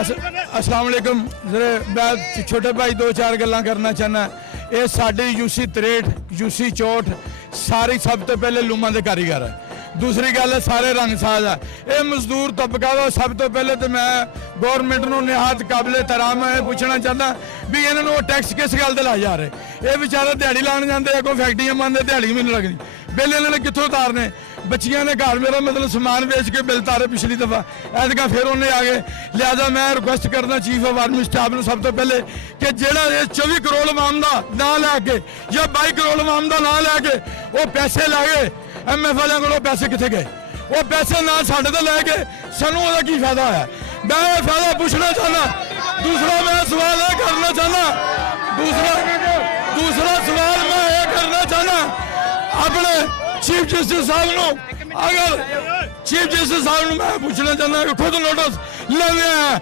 अस्सलाम वालेकुम जरे मैं छोटे भाई दो चार गल्लां करना चाहना। ये साडी यूसी 63 यूसी 64 सारी सब तो पहले लूमां दे कारीगर है। दूसरी गल है सारे रंगसाज है। ये मजदूर तबका वा सब तो पहले तो मैं गौरमेंट नूं निहायत काबिले तराम है पूछना चाहता भी इन्होंने वो टैक्स किस गल ते लाई जा रहे। ये बेचारे दिहाड़ी लाने जाते अगों फैक्ट्रियां बंद दिहाड़ी भी नहीं लगती। बिल इन्होंने कित्थों उतारने। बच्चियां ने घर मेरा मतलब समान बेच के बिल तारे पिछली दफा ऐतका फिर उन्हें आ गए। लिहाजा मैं रिक्वेस्ट करना चीफ ऑफ आर्मी स्टाफ में सब तो पहले कि जेड़ा ये 24 करोड़ अवाम का ना लैके या 22 करोड़ अवाम का ना लैके वो पैसे ला गए MF वालों को पैसे कितने गए। वो पैसे ना साढ़े तो लैके सानू ओहदा की फायदा है। मैं ये फायदा पूछना चाहना। दूसरा मैं सवाल ये करना चाहना दूसरा सवाल मैं ये करना चाहना अपने चीफ जस्टिस साहब नो अगर चीफ जस्टिस साहब मैं पूछना चाहना कि खुद नोटिस लेने हैं